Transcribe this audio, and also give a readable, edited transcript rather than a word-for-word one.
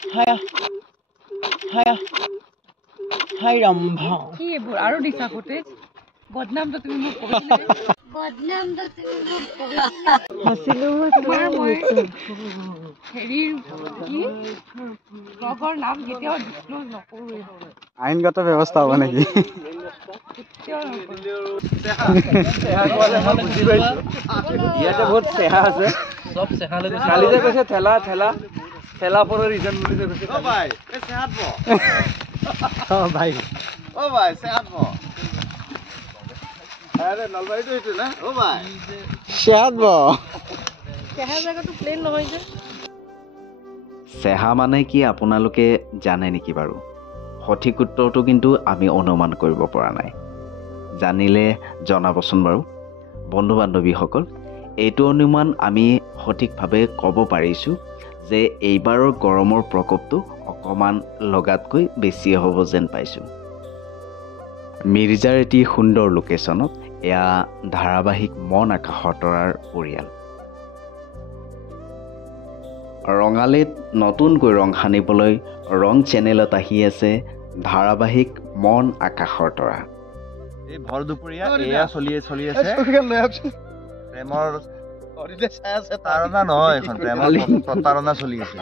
হায়া হায়া হাই ৰম্ভা কি এইবোৰ আৰু দিছা ফুটেজ বদনামটো তুমি মোক কৰিলে বদনামটো তুমি মোক কৰিলে হাসিলো তোমাৰ মই হেৰি কি লগৰ নাম কেতিয়াও ডিসক্লোজ নকৰোৱে আইনগত ব্যৱস্থা হ'ব নেকি ইয়াতে বহুত চেহা আছে সব সেহালে কালি যে কৈছে ঠেলা ঠেলা ঠেলা পৰৰ ৰিজন বুলি যে কৈছে ও ভাই এ সেহাত ব ভাই ও ভাই সেহাত ব আরে নলবাৰী তো হইছে না ও ভাই চেহাত ব চেহা জায়গাটো প্লেন নহয় যে চেহা মানে কি আপোনালোকে জানে নেকি বাৰু সঠিক উত্তৰটো কিন্তু আমি অনুমান কৰিব পৰা নাই জানিলে জনাবচোন বাৰু বন্ধু বান্ধৱীসকল এইটো অনুমান আমি সঠিকভাৱে ক'ব পাৰিছোঁ যে এইবাৰৰ গৰমৰ প্ৰকোপটো অকণমান লগাতকৈ বেছি হ'ব যেন পাইছোঁ মিৰ্জাৰ এটি সুন্দৰ লোকেশ্যনত এয়া ধাৰাবাহিক মন আকাশৰ তৰাৰ পৰিয়াল ৰঙালীত নতুনকৈ ৰং সানিবলৈ ৰং চেনেলত আহি আছে ধাৰাবাহিক মন আকাশৰ তৰা এই ভৰ দুপৰীয়া এয়া চলি আছে প্ৰেমৰ তাৰণা নহয় এখন প্ৰেমৰ প্ৰতাৰণা চলি আছে